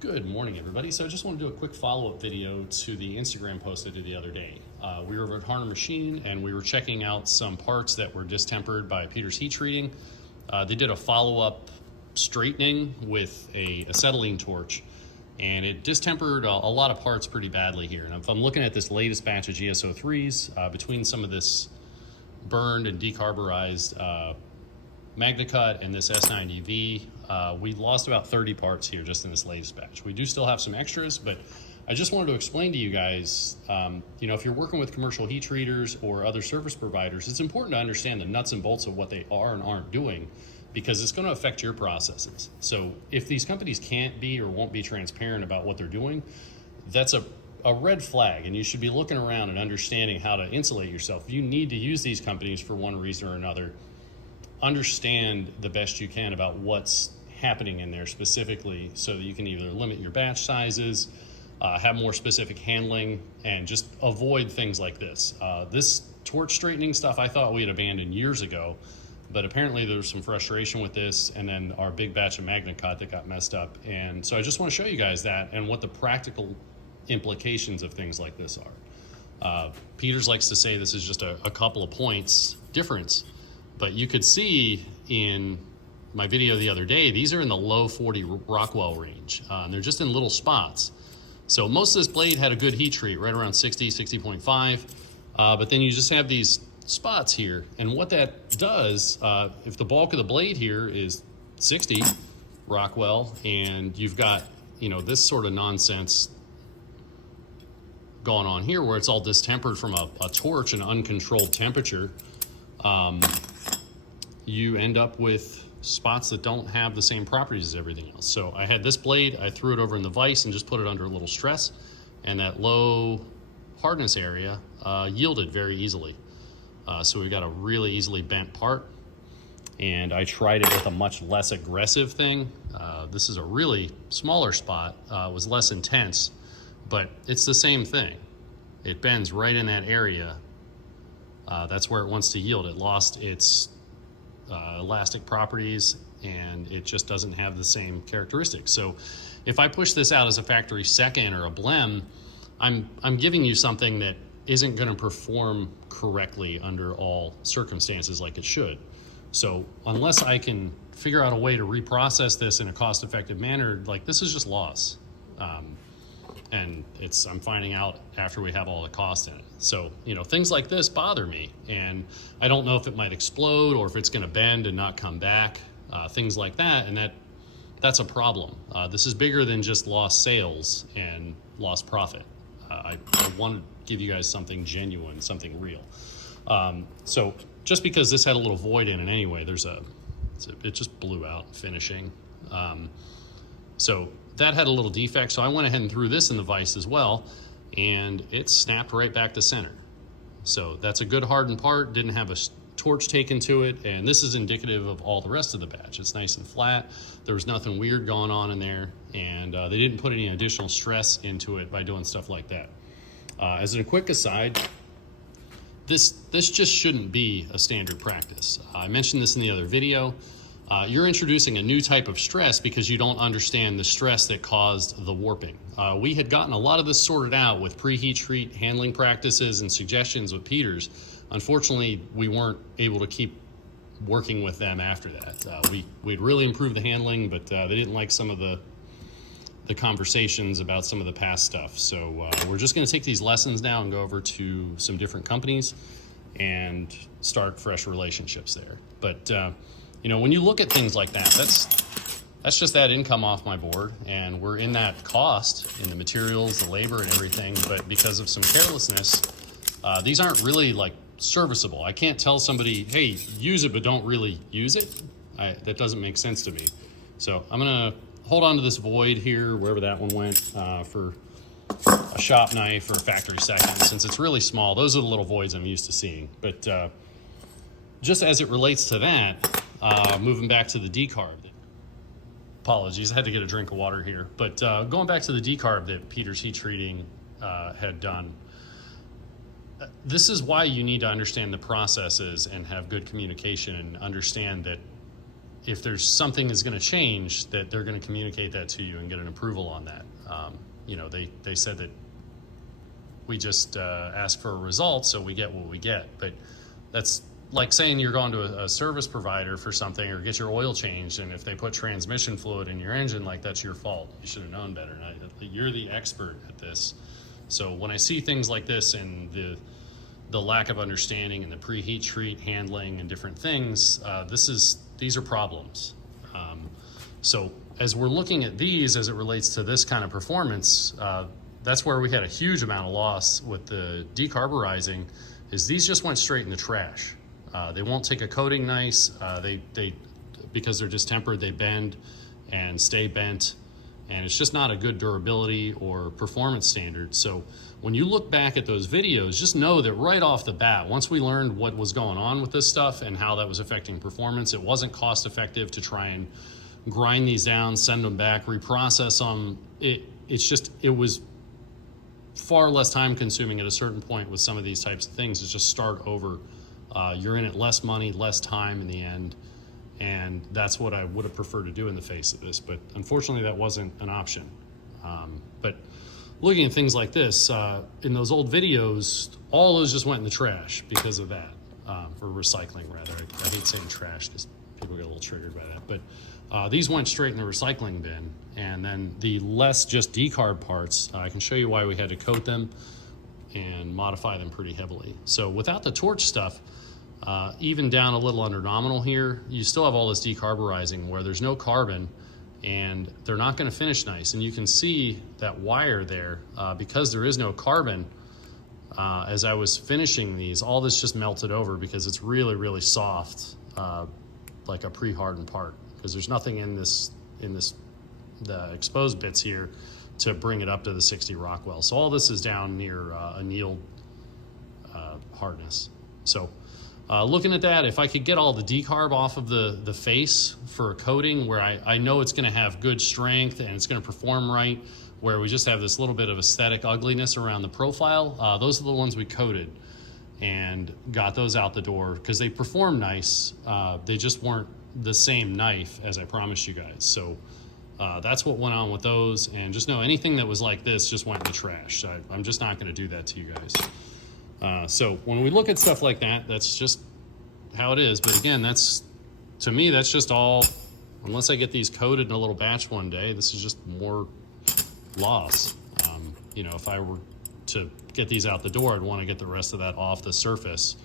Good morning, everybody. So I just want to do a quick follow-up video to the Instagram post I did the other day. We were over at Harner Machine and we were checking out some parts that were distempered by Peters Heat Treating. They did a follow-up straightening with a acetylene torch, and it distempered a lot of parts pretty badly here. And if I'm looking at this latest batch of GSO3s, between some of this burned and decarburized MagnaCut and this S90V, we lost about 30 parts here just in this latest batch. We do still have some extras, but I just wanted to explain to you guys, if you're working with commercial heat treaters or other service providers, it's important to understand the nuts and bolts of what they are and aren't doing, because it's going to affect your processes. So if these companies can't be or won't be transparent about what they're doing, that's a red flag, and you should be looking around and understanding how to insulate yourself. If you need to use these companies for one reason or another, understand the best you can about what's happening in there specifically, so that you can either limit your batch sizes, have more specific handling, and just avoid things like this. This torch straightening stuff I thought we had abandoned years ago, but apparently there was some frustration with this, and then our big batch of MagnaCut that got messed up. And so I just want to show you guys that and what the practical implications of things like this are. Peters likes to say this is just a couple of points difference, but you could see in my video the other day, these are in the low 40 Rockwell range. And they're just in little spots. So most of this blade had a good heat treat, right around 60, 60.5. But then you just have these spots here. And what that does, if the bulk of the blade here is 60 Rockwell, and you've got, this sort of nonsense going on here where it's all distempered from a torch and uncontrolled temperature, you end up with spots that don't have the same properties as everything else. So I had this blade, I threw it over in the vise and just put it under a little stress, and that low hardness area yielded very easily. So we got a really easily bent part, and I tried it with a much less aggressive thing. This is a really smaller spot, was less intense, but it's the same thing. It bends right in that area. That's where it wants to yield. It lost its elastic properties, and it just doesn't have the same characteristics. So if I push this out as a factory second or a blem, I'm giving you something that isn't going to perform correctly under all circumstances like it should. So unless I can figure out a way to reprocess this in a cost-effective manner, like, this is just loss. And I'm finding out after we have all the cost in it. So, things like this bother me, and I don't know if it might explode or if it's going to bend and not come back, things like that, and that's a problem. This is bigger than just lost sales and lost profit. I want to give you guys something genuine, something real. So just because this had a little void in it anyway, it just blew out finishing. So that had a little defect, so I went ahead and threw this in the vise as well, and it snapped right back to center. So that's a good hardened part, didn't have a torch taken to it, and this is indicative of all the rest of the batch. It's nice and flat. There was nothing weird going on in there, and they didn't put any additional stress into it by doing stuff like that. As a quick aside, this just shouldn't be a standard practice. I mentioned this in the other video. You're introducing a new type of stress because you don't understand the stress that caused the warping. We had gotten a lot of this sorted out with pre-heat treat handling practices and suggestions with Peters. Unfortunately, we weren't able to keep working with them after that. We'd really improved the handling, but they didn't like some of the conversations about some of the past stuff. So we're just going to take these lessons now and go over to some different companies and start fresh relationships there. But when you look at things like that, that's just that income off my board, and we're in that cost in the materials, the labor, and everything. But because of some carelessness, these aren't really like serviceable. I can't tell somebody, hey, use it, but don't really use it. That doesn't make sense to me. So I'm gonna hold on to this void here, wherever that one went, for a shop knife or a factory second, since it's really small. Those are the little voids I'm used to seeing. But just as it relates to that, moving back to the decarb. Apologies, I had to get a drink of water here. But going back to the decarb that Peters Heat Treating had done, this is why you need to understand the processes and have good communication and understand that if there's something that's going to change, that they're going to communicate that to you and get an approval on that. You know, they said that we just ask for a result, so we get what we get. But that's like saying you're going to a service provider for something or get your oil changed, and if they put transmission fluid in your engine, like, that's your fault. You should have known better. You're the expert at this. So when I see things like this and the lack of understanding and the preheat treat handling and different things, these are problems. So as we're looking at these as it relates to this kind of performance, that's where we had a huge amount of loss with the decarburizing, is these just went straight in the trash. They won't take a coating nice. They because they're distempered, they bend and stay bent, and it's just not a good durability or performance standard. So when you look back at those videos, just know that right off the bat, once we learned what was going on with this stuff and how that was affecting performance, it wasn't cost effective to try and grind these down, send them back, reprocess them. It was far less time consuming at a certain point with some of these types of things. Is just start over. You're in it less money, less time in the end, and that's what I would have preferred to do in the face of this, but unfortunately that wasn't an option. But looking at things like this, in those old videos, all those just went in the trash because of that, or recycling rather. I hate saying trash because people get a little triggered by that, but these went straight in the recycling bin. And then the less just decarb parts, I can show you why we had to coat them and modify them pretty heavily. So without the torch stuff, even down a little under nominal here, you still have all this decarburizing where there's no carbon and they're not going to finish nice. And you can see that wire there, because there is no carbon, as I was finishing these, all this just melted over because it's really, really soft, like a pre-hardened part, because there's nothing in the exposed bits here to bring it up to the 60 Rockwell. So all this is down near annealed hardness. So looking at that, if I could get all the decarb off of the face for a coating where I know it's going to have good strength and it's going to perform right, where we just have this little bit of aesthetic ugliness around the profile, those are the ones we coated and got those out the door because they perform nice. They just weren't the same knife as I promised you guys. So that's what went on with those, and just know anything that was like this just went in the trash. I'm just not going to do that to you guys. So when we look at stuff like that, that's just how it is. But again, to me, that's just all, unless I get these coated in a little batch one day, this is just more loss. You know, if I were to get these out the door, I'd want to get the rest of that off the surface,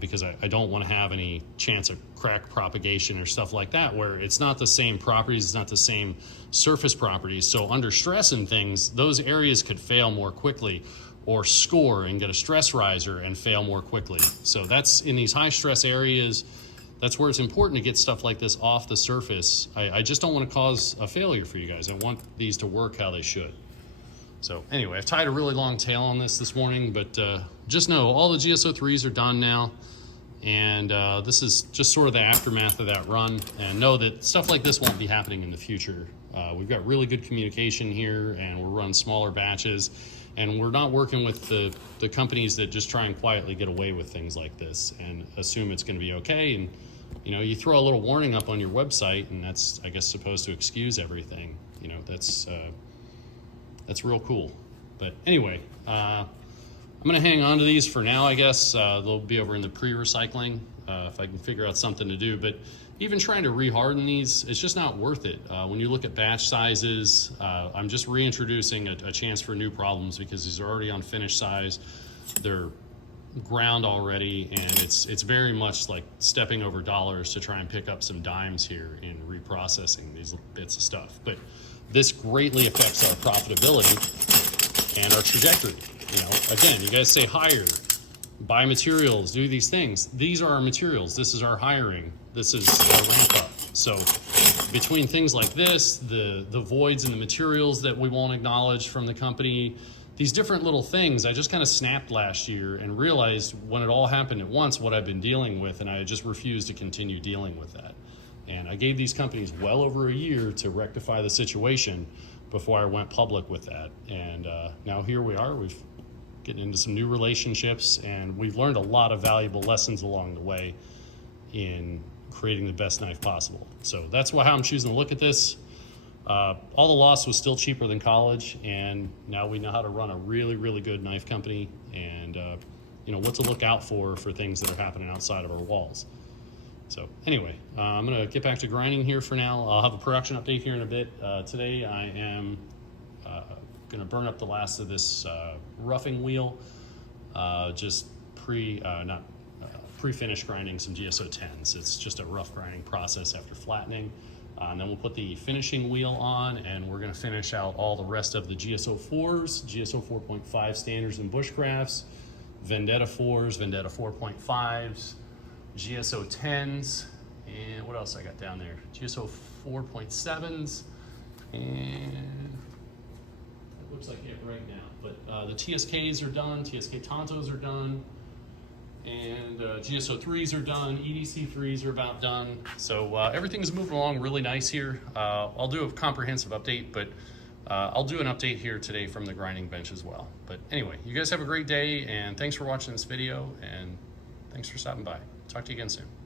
because I don't want to have any chance of crack propagation or stuff like that, where it's not the same properties, it's not the same surface properties. So under stress and things, those areas could fail more quickly, or score and get a stress riser and fail more quickly. So that's in these high stress areas, that's where it's important to get stuff like this off the surface. I just don't want to cause a failure for you guys. I want these to work how they should. So anyway, I've tied a really long tail on this morning, but just know all the GSO3s are done now. And this is just sort of the aftermath of that run. And know that stuff like this won't be happening in the future. We've got really good communication here, and we're running smaller batches. And we're not working with the companies that just try and quietly get away with things like this and assume it's going to be okay. And, you know, you throw a little warning up on your website, and that's, I guess, supposed to excuse everything. You know, that's real cool. But anyway, I'm going to hang on to these for now, I guess. They'll be over in the pre-recycling if I can figure out something to do. But even trying to reharden these, it's just not worth it. When you look at batch sizes, I'm just reintroducing a chance for new problems because these are already on finish size. They're ground already, and it's very much like stepping over dollars to try and pick up some dimes here in reprocessing these little bits of stuff. But this greatly affects our profitability and our trajectory. You know, again, you guys say hire, buy materials, do these things. These are our materials. This is our hiring. This is our ramp up. So between things like this, the voids in the materials that we won't acknowledge from the company, these different little things, I just kind of snapped last year and realized when it all happened at once what I've been dealing with, and I just refused to continue dealing with that. And I gave these companies well over a year to rectify the situation before I went public with that. And now here we are. We've getting into some new relationships, and we've learned a lot of valuable lessons along the way in creating the best knife possible. So that's how I'm choosing to look at this. All the loss was still cheaper than college, and now we know how to run a really, really good knife company, and you know what to look out for things that are happening outside of our walls. So anyway, I'm gonna get back to grinding here for now. I'll have a production update here in a bit. Today I am gonna burn up the last of this roughing wheel, just pre-finished grinding some GSO 10s. It's just a rough grinding process after flattening. And then we'll put the finishing wheel on, and we're gonna finish out all the rest of the GSO 4s, GSO 4.5 standards and bushcrafts, Vendetta 4s, Vendetta 4.5s, GSO 10s, and what else I got down there? GSO 4.7s, and it looks like it right now. But the TSKs are done, TSK Tontos are done, and GSO 3s are done, EDC 3s are about done. So everything is moving along really nice here. I'll do a comprehensive update, but I'll do an update here today from the grinding bench as well. But anyway, you guys have a great day, and thanks for watching this video, and thanks for stopping by. Talk to you again soon.